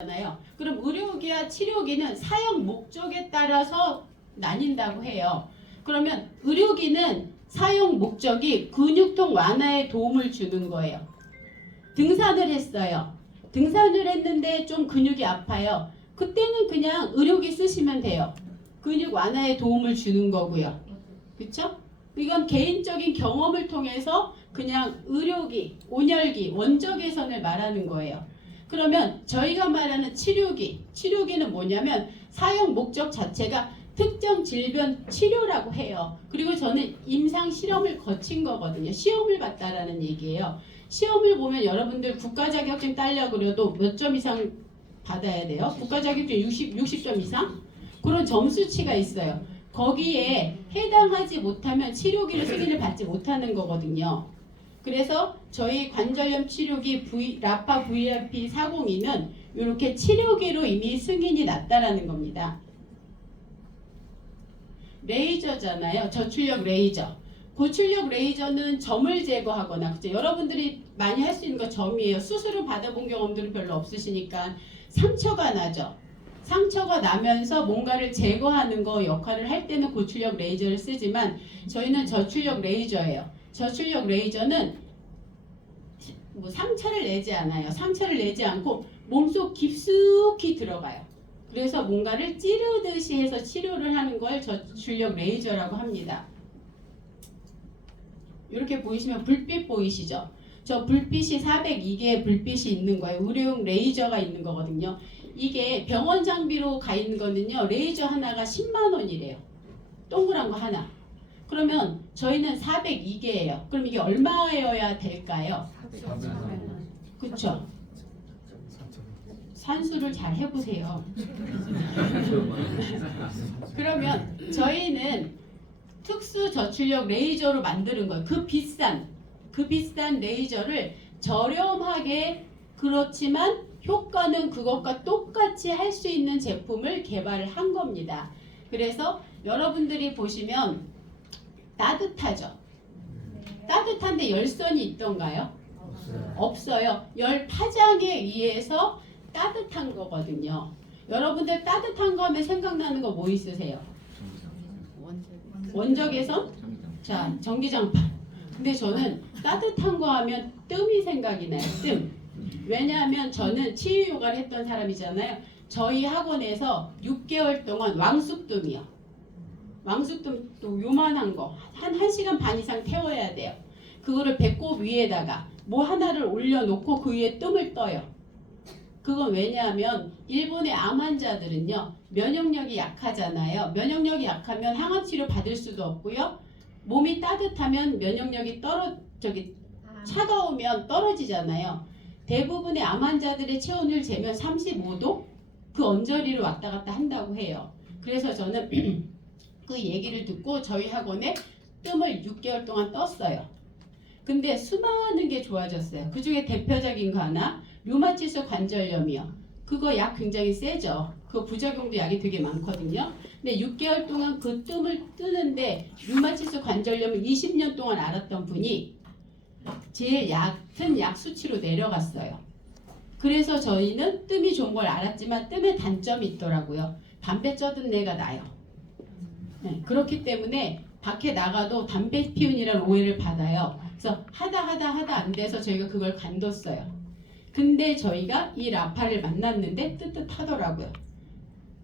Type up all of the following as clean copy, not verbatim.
잖아요. 그럼 의료기와 치료기는 사용 목적에 따라서 나뉜다고 해요. 그러면 의료기는 사용 목적이 근육통 완화에 도움을 주는 거예요. 등산을 했어요. 등산을 했는데 좀 근육이 아파요. 그때는 그냥 의료기 쓰시면 돼요. 근육 완화에 도움을 주는 거고요. 그렇죠? 이건 개인적인 경험을 통해서 그냥 의료기, 온열기, 원적 개선을 말하는 거예요. 그러면 저희가 말하는 치료기는 뭐냐면 사용 목적 자체가 특정 질병 치료라고 해요. 그리고 저는 임상 실험을 거친 거거든요. 시험을 봤다라는 얘기예요. 시험을 보면 여러분들 국가 자격증 따려고 그래도 몇 점 이상 받아야 돼요? 국가 자격증 60점 이상? 그런 점수치가 있어요. 거기에 해당하지 못하면 치료기를 승인을 받지 못하는 거거든요. 그래서 저희 관절염 치료기 라파 VRP 402는 이렇게 치료기로 이미 승인이 났다라는 겁니다. 레이저잖아요. 저출력 레이저. 고출력 레이저는 점을 제거하거나, 그죠? 여러분들이 많이 할 수 있는 거 점이에요. 수술을 받아본 경험들은 별로 없으시니까 상처가 나죠. 상처가 나면서 뭔가를 제거하는 거 역할을 할 때는 고출력 레이저를 쓰지만 저희는 저출력 레이저예요. 저출력 레이저는 뭐 상처를 내지 않아요. 상처를 내지 않고 몸속 깊숙이 들어가요. 그래서 뭔가를 찌르듯이 해서 치료를 하는 걸 저출력 레이저라고 합니다. 이렇게 보이시면 불빛 보이시죠? 저 불빛이 402개의 불빛이 있는 거예요. 의료용 레이저가 있는 거거든요. 이게 병원 장비로 가 있는 거는요. 레이저 하나가 10만 원이래요. 동그란 거 하나. 그러면 저희는 402개예요. 그럼 이게 얼마여야 될까요? 그쵸? 산수를 잘 해보세요. 그러면 저희는 특수 저출력 레이저로 만드는 거예요. 그 비싼 레이저를 저렴하게, 그렇지만 효과는 그것과 똑같이 할 수 있는 제품을 개발을 한 겁니다. 그래서 여러분들이 보시면 따뜻하죠? 따뜻한데 열선이 있던가요? 없어요. 열 파장에 의해서 따뜻한 거거든요. 여러분들 따뜻한 거 하면 생각나는 거 뭐 있으세요? 원적외선? 자, 전기장판. 근데 저는 따뜻한 거 하면 뜸이 생각이 나요. 뜸. 왜냐하면 저는 치유 요가를 했던 사람이잖아요. 저희 학원에서 6개월 동안 왕숙뜸이요. 왕숙뜸 또 요만한 거 한 1시간 반 이상 태워야 돼요. 그거를 배꼽 위에다가 뭐 하나를 올려놓고 그 위에 뜸을 떠요. 그건 왜냐하면 일본의 암 환자들은요. 면역력이 약하잖아요. 면역력이 약하면 항암치료 받을 수도 없고요. 몸이 따뜻하면 면역력이 차가우면 떨어지잖아요. 대부분의 암 환자들의 체온을 재면 35도? 그 언저리로 왔다 갔다 한다고 해요. 그래서 저는 그 얘기를 듣고 저희 학원에 뜸을 6개월 동안 떴어요. 근데 수많은 게 좋아졌어요. 그 중에 대표적인 거 하나, 류마티스 관절염이요. 그거 약 굉장히 세죠. 그 부작용도 약이 되게 많거든요. 근데 6개월 동안 그 뜸을 뜨는데 류마티스 관절염을 20년 동안 알았던 분이 제일 얕은 약 수치로 내려갔어요. 그래서 저희는 뜸이 좋은 걸 알았지만 뜸의 단점이 있더라고요. 담배 쩌든 내가 나요. 네, 그렇기 때문에 밖에 나가도 담배 피운이라는 오해를 받아요. 그래서 하다 안 돼서 저희가 그걸 관뒀어요. 근데 저희가 이 라파를 만났는데 뜨뜻하더라고요.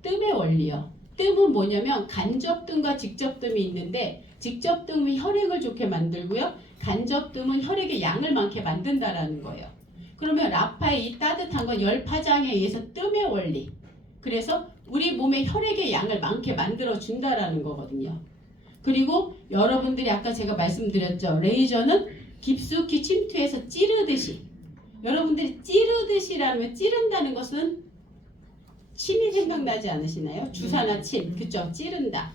뜸의 원리요. 뜸은 뭐냐면 간접뜸과 직접뜸이 있는데 직접뜸이 혈액을 좋게 만들고요. 간접뜸은 혈액의 양을 많게 만든다라는 거예요. 그러면 라파의 이 따뜻한 건 열 파장에 의해서 뜸의 원리. 그래서 우리 몸의 혈액의 양을 많게 만들어 준다라는 거거든요. 그리고 여러분들이 아까 제가 말씀드렸죠. 레이저는 깊숙이 침투해서 찌르듯이. 여러분들이 찌르듯이라면 찌른다는 것은 침이 생각나지 않으시나요? 주사나 침. 그쵸? 찌른다.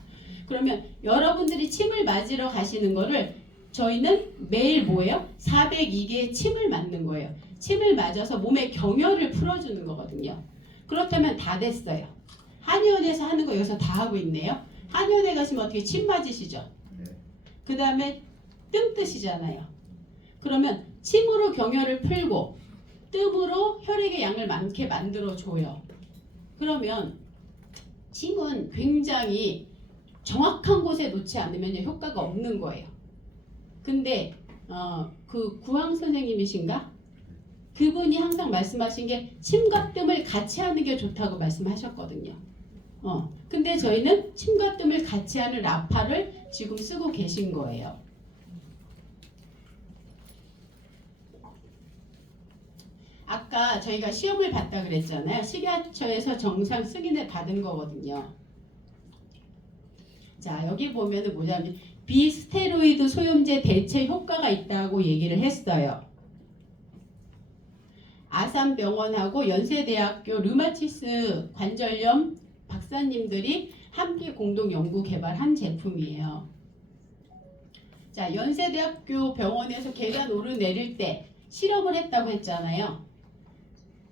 그러면 여러분들이 침을 맞으러 가시는 거를 저희는 매일 뭐예요? 402개의 침을 맞는 거예요. 침을 맞아서 몸의 경혈을 풀어주는 거거든요. 그렇다면 다 됐어요. 한의원에서 하는 거 여기서 다 하고 있네요. 한의원에 가시면 어떻게 침 맞으시죠? 그 다음에 뜸 뜨시잖아요. 그러면 침으로 경혈을 풀고 뜸으로 혈액의 양을 많게 만들어줘요. 그러면 침은 굉장히 정확한 곳에 놓지 않으면 효과가 없는 거예요. 근데 그 구황 선생님이신가? 그분이 항상 말씀하신 게 침과 뜸을 같이 하는 게 좋다고 말씀하셨거든요. 근데 저희는 침과 뜸을 같이 하는 라파를 지금 쓰고 계신 거예요. 아까 저희가 시험을 봤다 그랬잖아요. 식약처에서 정상 승인을 받은 거거든요. 자, 여기 보면은 뭐냐면 비스테로이드 소염제 대체 효과가 있다고 얘기를 했어요. 아산병원하고 연세대학교 류마티스 관절염 박사님들이 함께 공동 연구 개발한 제품이에요. 자, 연세대학교 병원에서 계단 오르내릴 때 실험을 했다고 했잖아요.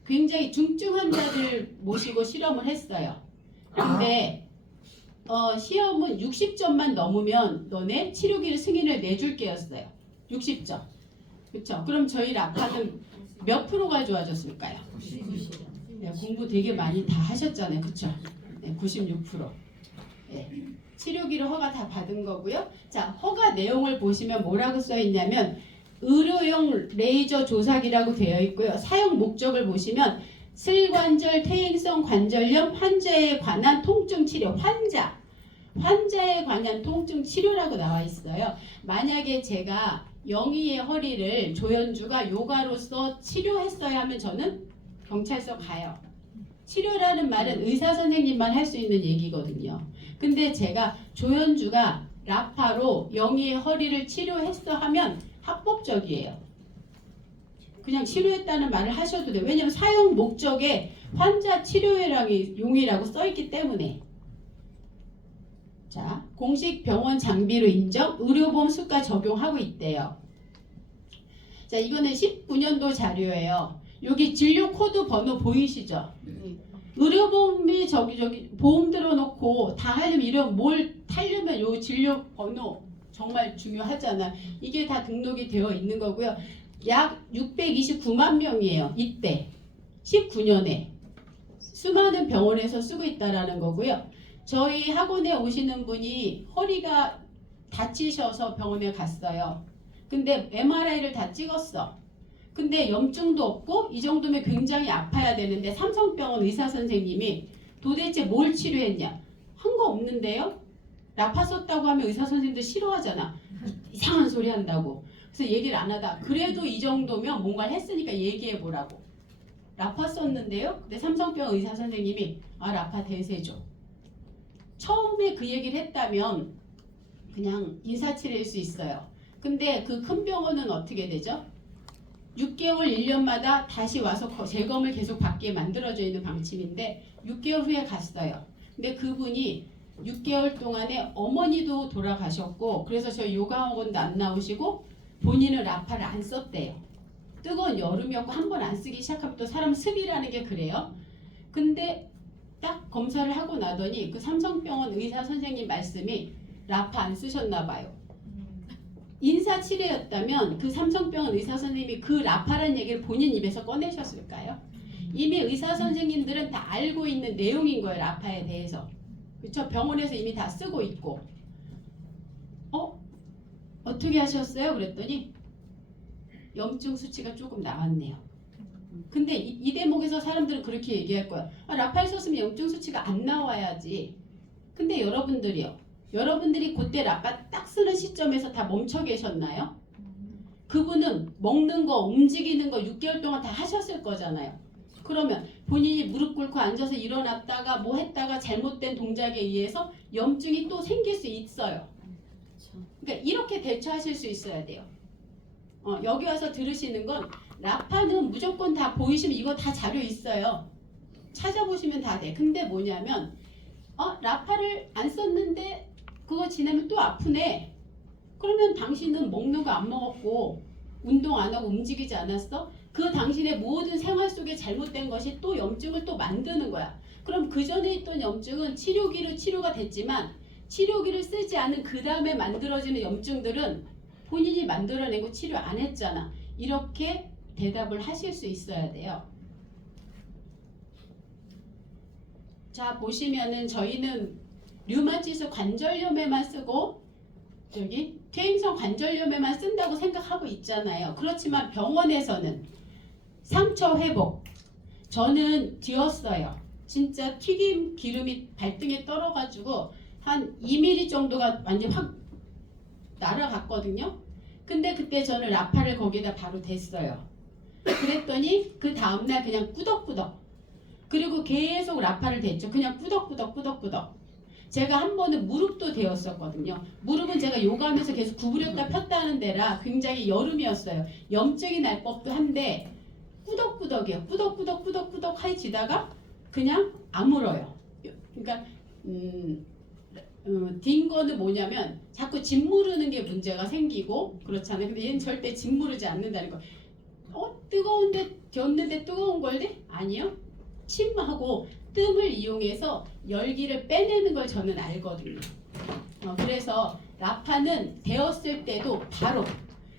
굉장히 중증 환자들 모시고 실험을 했어요. 근데 시험은 60점만 넘으면 너네 치료기를 승인을 내줄게였어요. 60점. 그렇죠? 그럼 저희 라파는 몇 프로가 좋아졌을까요? 90%. 네, 공부 되게 많이 다 하셨잖아요. 그렇죠? 네, 96%. 네, 치료기를 허가 다 받은 거고요. 자, 허가 내용을 보시면 뭐라고 써 있냐면 의료용 레이저 조사기라고 되어 있고요. 사용 목적을 보시면 슬관절 퇴행성 관절염 환자에 관한 통증 치료. 환자에 관한 통증 치료라고 나와 있어요. 만약에 제가 영희의 허리를 조연주가 요가로서 치료했어야 하면 저는 경찰서 가요. 치료라는 말은 의사 선생님만 할 수 있는 얘기거든요. 근데 제가 조연주가 라파로 영희의 허리를 치료했어 하면 합법적이에요. 그냥 치료했다는 말을 하셔도 돼요. 왜냐하면 사용 목적에 환자 치료용이라고 써있기 때문에. 자, 공식 병원 장비로 인정, 의료보험 수가 적용하고 있대요. 자, 이거는 19년도 자료예요. 여기 진료 코드 번호 보이시죠? 의료보험이 저기 보험 들어놓고 다 하려면 이런 뭘 타려면 요 진료 번호 정말 중요하잖아. 이게 다 등록이 되어 있는 거고요. 약 629만 명이에요. 이때 19년에 수많은 병원에서 쓰고 있다라는 거고요. 저희 학원에 오시는 분이 허리가 다치셔서 병원에 갔어요. 근데 MRI를 다 찍었어. 근데 염증도 없고 이 정도면 굉장히 아파야 되는데 삼성병원 의사 선생님이 도대체 뭘 치료했냐? 한 거 없는데요? 라파 썼다고 하면 의사 선생님도 싫어하잖아. 이상한 소리 한다고. 그래서 얘기를 안 하다. 그래도 이 정도면 뭔가를 했으니까 얘기해 보라고. 라파 썼는데요. 근데 삼성병원 의사 선생님이 라파 대세죠. 처음에 그 얘기를 했다면 그냥 인사치레일 수 있어요. 근데 그 큰 병원은 어떻게 되죠? 6개월 1년마다 다시 와서 재검을 계속 받게 만들어져 있는 방침인데 6개월 후에 갔어요. 근데 그분이 6개월 동안에 어머니도 돌아가셨고 그래서 저희 요가 학원도 안 나오시고 본인은 라파를 안 썼대요. 뜨거운 여름이었고 한 번 안 쓰기 시작하면 또 사람 습이라는 게 그래요. 근데 딱 검사를 하고 나더니 그 삼성병원 의사 선생님 말씀이 라파 안 쓰셨나 봐요. 인사치레였다면 그 삼성병원 의사 선생님이 그 라파라는 얘기를 본인 입에서 꺼내셨을까요? 이미 의사 선생님들은 다 알고 있는 내용인 거예요. 라파에 대해서. 그렇죠? 병원에서 이미 다 쓰고 있고. 어떻게 하셨어요? 그랬더니 염증 수치가 조금 나왔네요. 근데 이 대목에서 사람들은 그렇게 얘기할 거야. 라파를 썼으면 염증 수치가 안 나와야지. 근데 여러분들이 그때 라파 딱 쓰는 시점에서 다 멈춰 계셨나요? 그분은 먹는 거, 움직이는 거 6개월 동안 다 하셨을 거잖아요. 그러면 본인이 무릎 꿇고 앉아서 일어났다가 뭐 했다가 잘못된 동작에 의해서 염증이 또 생길 수 있어요. 그러니까 이렇게 대처하실 수 있어야 돼요. 여기 와서 들으시는 건 라파는 무조건 다 보이시면 이거 다 자료 있어요. 찾아보시면 다 돼. 근데 뭐냐면 라파를 안 썼는데 그거 지나면 또 아프네. 그러면 당신은 먹는 거 안 먹었고 운동 안 하고 움직이지 않았어? 그 당신의 모든 생활 속에 잘못된 것이 또 염증을 또 만드는 거야. 그럼 그 전에 있던 염증은 치료기로 치료가 됐지만 치료기를 쓰지 않은 그 다음에 만들어지는 염증들은 본인이 만들어내고 치료 안 했잖아. 이렇게 대답을 하실 수 있어야 돼요. 자, 보시면은 저희는 류마티스 관절염에만 쓰고 여기 퇴행성 관절염에만 쓴다고 생각하고 있잖아요. 그렇지만 병원에서는 상처 회복, 저는 뒤었어요. 진짜 튀김 기름이 발등에 떨어가지고 한 2mm 정도가 완전 확 날아갔거든요. 근데 그때 저는 라파를 거기다 바로 댔어요. 그랬더니 그 다음날 그냥 꾸덕꾸덕, 그리고 계속 라파를 댔죠. 그냥 꾸덕꾸덕. 제가 한 번은 무릎도 데웠었거든요. 무릎은 제가 요가하면서 계속 구부렸다 폈다 하는 데라 굉장히 여름이었어요. 염증이 날 법도 한데 꾸덕꾸덕이에요. 꾸덕꾸덕 해지다가 그냥 아물어요. 그러니까 딘 거는 뭐냐면 자꾸 짓무르는 게 문제가 생기고 그렇잖아요. 근데 얘는 절대 짓무르지 않는다는 거. 뜨거운데 겼는데 뜨거운 걸래? 아니요. 침하고 뜸을 이용해서 열기를 빼내는 걸 저는 알거든요. 그래서 라파는 데웠을 때도 바로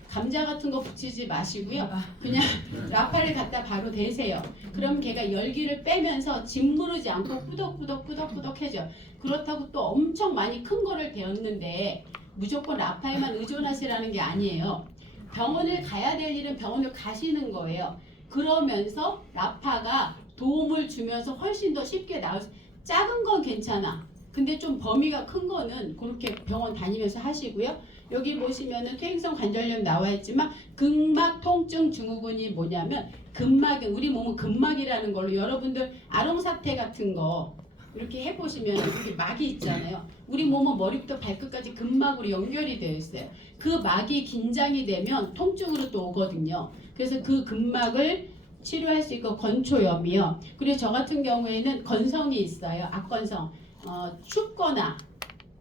감자 같은 거 붙이지 마시고요. 그냥 라파를 갖다 바로 대세요. 그럼 걔가 열기를 빼면서 짓무르지 않고 꾸덕꾸덕해져. 그렇다고 또 엄청 많이 큰 거를 데웠는데 무조건 라파에만 의존하시라는 게 아니에요. 병원을 가야 될 일은 병원을 가시는 거예요. 그러면서 라파가 도움을 주면서 훨씬 더 쉽게 나을 수, 작은 건 괜찮아. 근데 좀 범위가 큰 거는 그렇게 병원 다니면서 하시고요. 여기 보시면은 퇴행성 관절염 나와 있지만 근막 통증 증후군이 뭐냐면 근막이, 우리 몸은 근막이라는 걸로 여러분들 아롱사태 같은 거 이렇게 해보시면 여기 막이 있잖아요. 우리 몸은 머리부터 발끝까지 근막으로 연결이 되어 있어요. 그 막이 긴장이 되면 통증으로 또 오거든요. 그래서 그 근막을 치료할 수 있고 건초염이요. 그리고 저 같은 경우에는 건성이 있어요. 악건성. 춥거나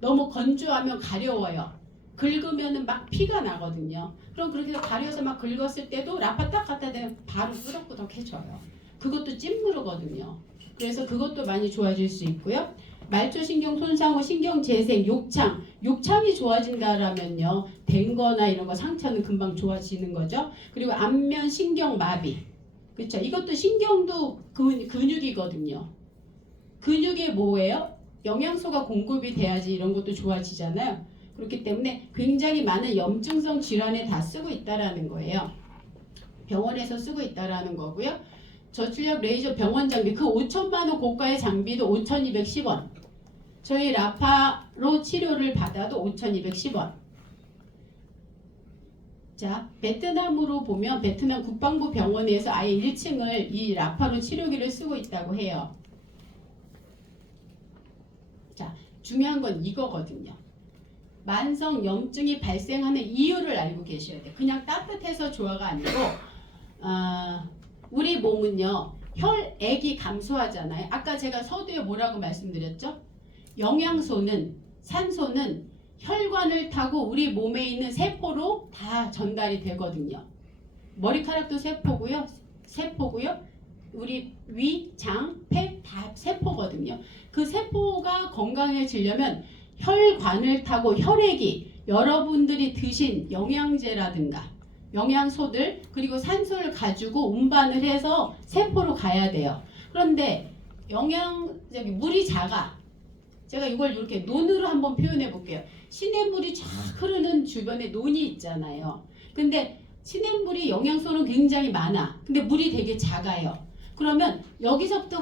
너무 건조하면 가려워요. 긁으면은 막 피가 나거든요. 그럼 그렇게 해서 가려서 막 긁었을 때도 라파 딱 갖다 대면 바로 꾸덕꾸덕해져요. 그것도 찐무르거든요. 그래서 그것도 많이 좋아질 수 있고요. 말초신경 손상 후 신경재생, 욕창이 좋아진다라면요. 댕거나 이런 거 상처는 금방 좋아지는 거죠. 그리고 안면 신경마비. 그렇죠. 이것도 신경도 근육이거든요. 근육이 뭐예요? 영양소가 공급이 돼야지 이런 것도 좋아지잖아요. 그렇기 때문에 굉장히 많은 염증성 질환에 다 쓰고 있다라는 거예요. 병원에서 쓰고 있다라는 거고요. 저출력 레이저 병원 장비, 그 5천만 원 고가의 장비도 5,210원. 저희 라파로 치료를 받아도 5,210원. 자, 베트남으로 보면 베트남 국방부 병원에서 아예 1층을 이 라파로 치료기를 쓰고 있다고 해요. 자, 중요한 건 이거거든요. 만성 염증이 발생하는 이유를 알고 계셔야 돼요. 그냥 따뜻해서 좋아가 아니고 우리 몸은요. 혈액이 감소하잖아요. 아까 제가 서두에 뭐라고 말씀드렸죠? 영양소는, 산소는 혈관을 타고 우리 몸에 있는 세포로 다 전달이 되거든요. 머리카락도 세포고요. 우리 위, 장, 폐 다 세포거든요. 그 세포가 건강해지려면 혈관을 타고 혈액이 여러분들이 드신 영양제라든가 영양소들 그리고 산소를 가지고 운반을 해서 세포로 가야 돼요. 그런데 물이 작아. 제가 이걸 이렇게 논으로 한번 표현해 볼게요. 시냇물이 쫙 흐르는 주변에 논이 있잖아요. 근데 시냇물이 영양소는 굉장히 많아. 근데 물이 되게 작아요. 그러면 여기서부터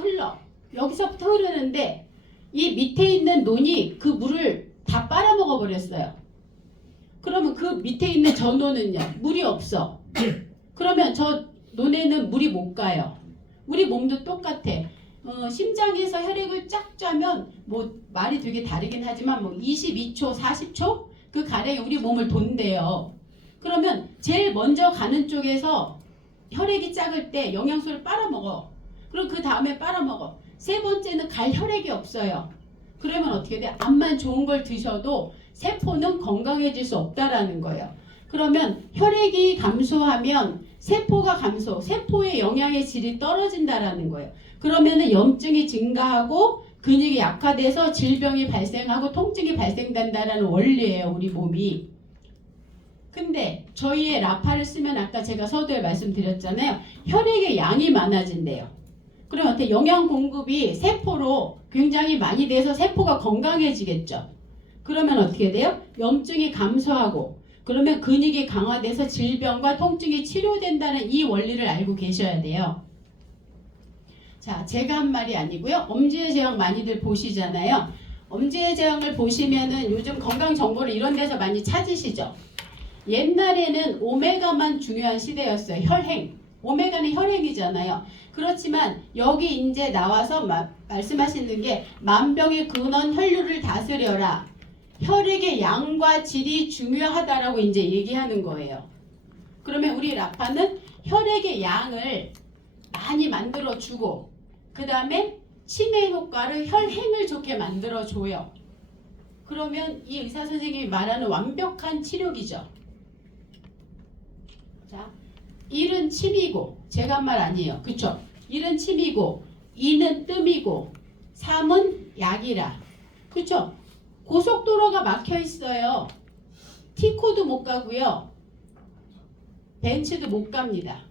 흐르는데 이 밑에 있는 논이 그 물을 다 빨아먹어 버렸어요. 그러면 그 밑에 있는 저 논은요, 물이 없어. 그러면 저 논에는 물이 못 가요. 우리 몸도 똑같아. 심장에서 혈액을 쫙 짜면 뭐 말이 되게 다르긴 하지만 뭐 22초, 40초 그 가량이 우리 몸을 돈대요. 그러면 제일 먼저 가는 쪽에서 혈액이 작을 때 영양소를 빨아먹어. 그럼 그 다음에 빨아먹어. 세 번째는 갈 혈액이 없어요. 그러면 어떻게 돼? 암만 좋은 걸 드셔도 세포는 건강해질 수 없다라는 거예요. 그러면 혈액이 감소하면 세포가 감소, 세포의 영양의 질이 떨어진다라는 거예요. 그러면은 염증이 증가하고 근육이 약화돼서 질병이 발생하고 통증이 발생된다라는 원리예요, 우리 몸이. 근데 저희의 라파를 쓰면 아까 제가 서두에 말씀드렸잖아요. 혈액의 양이 많아진대요. 그럼 어때? 영양 공급이 세포로 굉장히 많이 돼서 세포가 건강해지겠죠. 그러면 어떻게 돼요? 염증이 감소하고 그러면 근육이 강화돼서 질병과 통증이 치료된다는 이 원리를 알고 계셔야 돼요. 자, 제가 한 말이 아니고요. 엄지의 제왕 많이들 보시잖아요. 엄지의 제왕을 보시면은 요즘 건강 정보를 이런 데서 많이 찾으시죠. 옛날에는 오메가만 중요한 시대였어요. 혈행. 오메가는 혈행이잖아요. 그렇지만 여기 이제 나와서 말씀하시는 게 만병의 근원 혈류를 다스려라. 혈액의 양과 질이 중요하다라고 이제 얘기하는 거예요. 그러면 우리 라파는 혈액의 양을 많이 만들어주고 그 다음에 치매 효과를 혈행을 좋게 만들어줘요. 그러면 이 의사 선생님이 말하는 완벽한 치료기죠. 자, 1은 침이고 제가 한 말 아니에요. 그쵸? 1은 침이고 2는 뜸이고 3은 약이라. 그쵸? 고속도로가 막혀 있어요. T코도 못 가고요. 벤츠도 못 갑니다.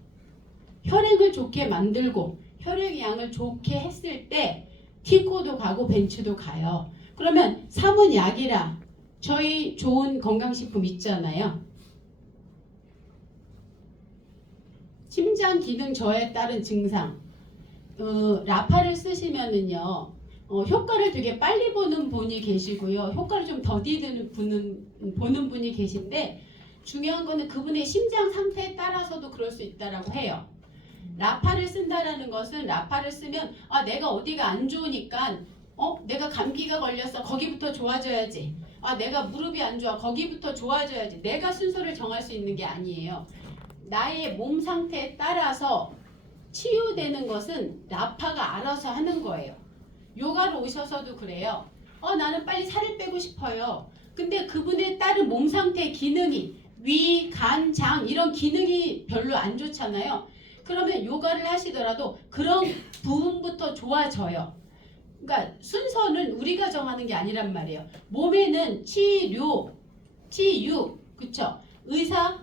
혈액을 좋게 만들고 혈액 양을 좋게 했을 때 T코도 가고 벤츠도 가요. 그러면 3은 약이라. 저희 좋은 건강식품 있잖아요. 심장 기능 저하에 따른 증상. 라파를 쓰시면은요. 효과를 되게 빨리 보는 분이 계시고요. 효과를 좀 더디드는 보는 분이 계신데 중요한 거는 그분의 심장 상태에 따라서도 그럴 수 있다라고 해요. 라파를 쓴다라는 것은 라파를 쓰면 내가 어디가 안 좋으니까 내가 감기가 걸렸어. 거기부터 좋아져야지. 내가 무릎이 안 좋아. 거기부터 좋아져야지. 내가 순서를 정할 수 있는 게 아니에요. 나의 몸 상태에 따라서 치유되는 것은 라파가 알아서 하는 거예요. 요가로 오셔서도 그래요. 나는 빨리 살을 빼고 싶어요. 근데 그분에 따른 몸 상태 기능이 위, 간, 장 이런 기능이 별로 안 좋잖아요. 그러면 요가를 하시더라도 그런 부분부터 좋아져요. 그러니까 순서는 우리가 정하는 게 아니란 말이에요. 몸에는 치료, 치유, 그쵸? 의사,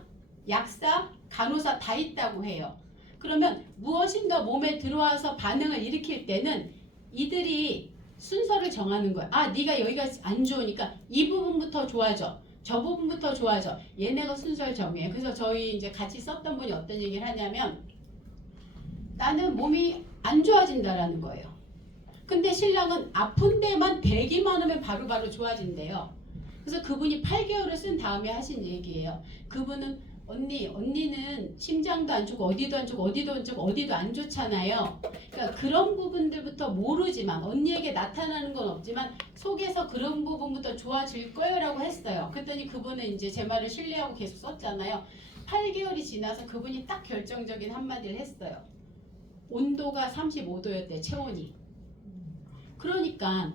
약사, 간호사 다 있다고 해요. 그러면 무엇인가 몸에 들어와서 반응을 일으킬 때는 이들이 순서를 정하는 거야. 네가 여기가 안 좋으니까 이 부분부터 좋아져. 저 부분부터 좋아져. 얘네가 순서를 정해요. 그래서 저희 이제 같이 썼던 분이 어떤 얘기를 하냐면 나는 몸이 안 좋아진다라는 거예요. 근데 신랑은 아픈 데만 대기만 하면 바로바로 좋아진대요. 그래서 그분이 8개월을 쓴 다음에 하신 얘기예요. 그분은 언니는 심장도 안 좋고 어디도 안 좋고 어디도 안 좋고 어디도 안 좋잖아요. 그러니까 그런 부분들부터 모르지만 언니에게 나타나는 건 없지만 속에서 그런 부분부터 좋아질 거예요 라고 했어요. 그랬더니 그분은 이제 제 말을 신뢰하고 계속 썼잖아요. 8개월이 지나서 그분이 딱 결정적인 한마디를 했어요. 온도가 35도였대 체온이. 그러니까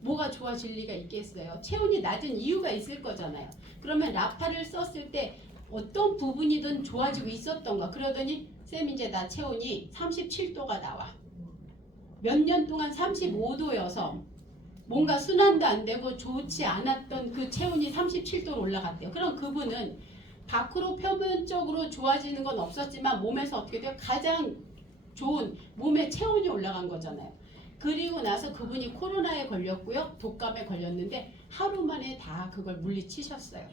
뭐가 좋아질 리가 있겠어요. 체온이 낮은 이유가 있을 거잖아요. 그러면 라파를 썼을 때 어떤 부분이든 좋아지고 있었던가. 그러더니 쌤 이제 나 체온이 37도가 나와. 몇 년 동안 35도여서 뭔가 순환도 안 되고 좋지 않았던 그 체온이 37도로 올라갔대요. 그럼 그분은 밖으로 표면적으로 좋아지는 건 없었지만 몸에서 어떻게 돼요? 가장 좋은 몸의 체온이 올라간 거잖아요. 그리고 나서 그분이 코로나에 걸렸고요. 독감에 걸렸는데 하루 만에 다 그걸 물리치셨어요.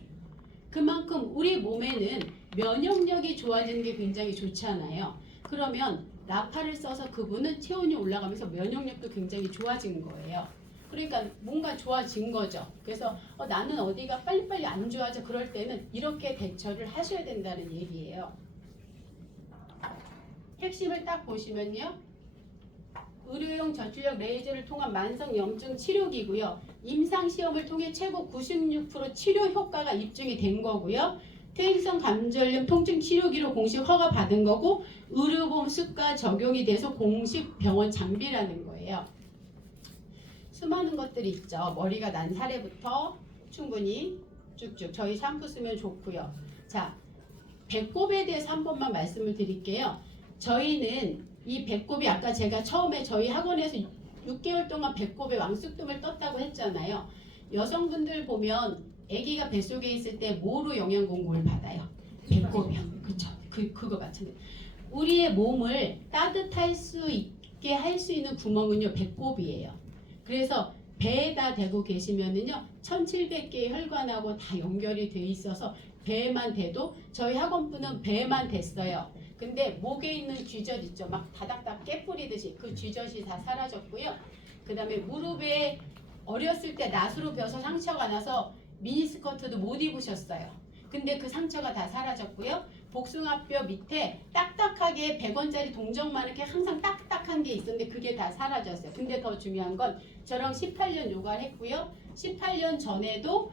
그만큼 우리 몸에는 면역력이 좋아지는 게 굉장히 좋잖아요. 그러면 라파를 써서 그분은 체온이 올라가면서 면역력도 굉장히 좋아진 거예요. 그러니까 뭔가 좋아진 거죠. 그래서 나는 어디가 빨리빨리 안 좋아져. 그럴 때는 이렇게 대처를 하셔야 된다는 얘기예요. 핵심을 딱 보시면요. 의료용 저출력 레이저를 통한 만성 염증 치료기고요. 임상시험을 통해 최고 96% 치료 효과가 입증이 된 거고요. 퇴행성 관절염 통증 치료기로 공식 허가 받은 거고 의료보험 수가 적용이 돼서 공식 병원 장비라는 거예요. 수많은 것들이 있죠. 머리가 난 사례부터 충분히 쭉쭉 저희 샴푸 쓰면 좋고요. 자, 배꼽에 대해서 한 번만 말씀을 드릴게요. 저희는 이 배꼽이 아까 제가 처음에 저희 학원에서 6개월 동안 배꼽에 왕쑥뜸을 떴다고 했잖아요. 여성분들 보면 아기가 뱃속에 있을 때 뭐로 영양 공급을 받아요? 배꼽이요. 그렇죠. 그거 마찬가지. 우리의 몸을 따뜻할 수 있게 할 수 있는 구멍은요 배꼽이에요. 그래서 배에다 대고 계시면은요 1700개의 혈관하고 다 연결이 돼 있어서 배에만 대도 저희 학원부는 배에만 됐어요. 근데 목에 있는 쥐젖 있죠. 막 다닥다닥 깨뿌리듯이 그 쥐젖이 다 사라졌고요. 그 다음에 무릎에 어렸을 때 낫으로 벼서 상처가 나서 미니스커트도 못 입으셨어요. 근데 그 상처가 다 사라졌고요. 복숭아뼈 밑에 딱딱하게 100원짜리 동전만 이렇게 항상 딱딱한 게 있었는데 그게 다 사라졌어요. 근데 더 중요한 건 저랑 18년 요가를 했고요. 18년 전에도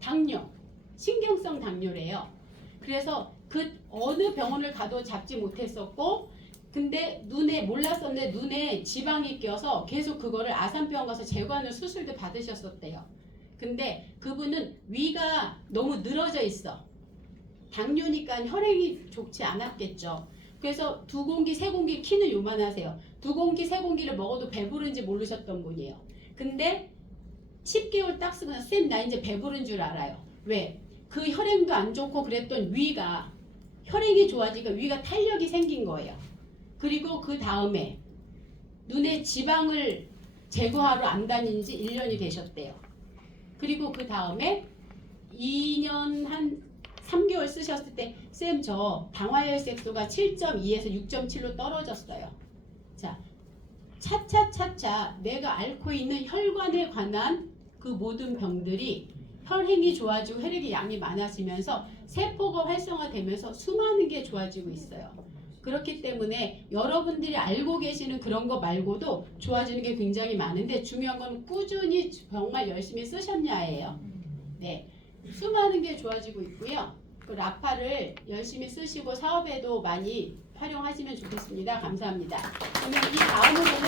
당뇨, 신경성 당뇨래요. 그래서 그 어느 병원을 가도 잡지 못했었고 근데 눈에 몰랐었는데 눈에 지방이 껴서 계속 그거를 아산병원 가서 제거하는 수술도 받으셨었대요. 근데 그분은 위가 너무 늘어져 있어. 당뇨니까 혈액이 좋지 않았겠죠. 그래서 2공기, 3공기 키는 요만하세요. 2공기, 3공기를 먹어도 배부른지 모르셨던 분이에요. 근데 10개월 딱 쓰고 쌤 나 이제 배부른 줄 알아요. 왜? 그 혈액도 안 좋고 그랬던 위가 혈액이 좋아지니까 위가 탄력이 생긴 거예요. 그리고 그 다음에 눈에 지방을 제거하러 안 다닌 지 1년이 되셨대요. 그리고 그 다음에 2년 한 3개월 쓰셨을 때 쌤 저 당화혈색소가 7.2에서 6.7로 떨어졌어요. 자, 차차차차 내가 앓고 있는 혈관에 관한 그 모든 병들이 혈행이 좋아지고 혈액의 양이 많아지면서 세포가 활성화되면서 수많은 게 좋아지고 있어요. 그렇기 때문에 여러분들이 알고 계시는 그런 거 말고도 좋아지는 게 굉장히 많은데 중요한 건 꾸준히 정말 열심히 쓰셨냐예요. 네, 수많은 게 좋아지고 있고요. 그 라파를 열심히 쓰시고 사업에도 많이 활용하시면 좋겠습니다. 감사합니다. 그러면 이 다음으로는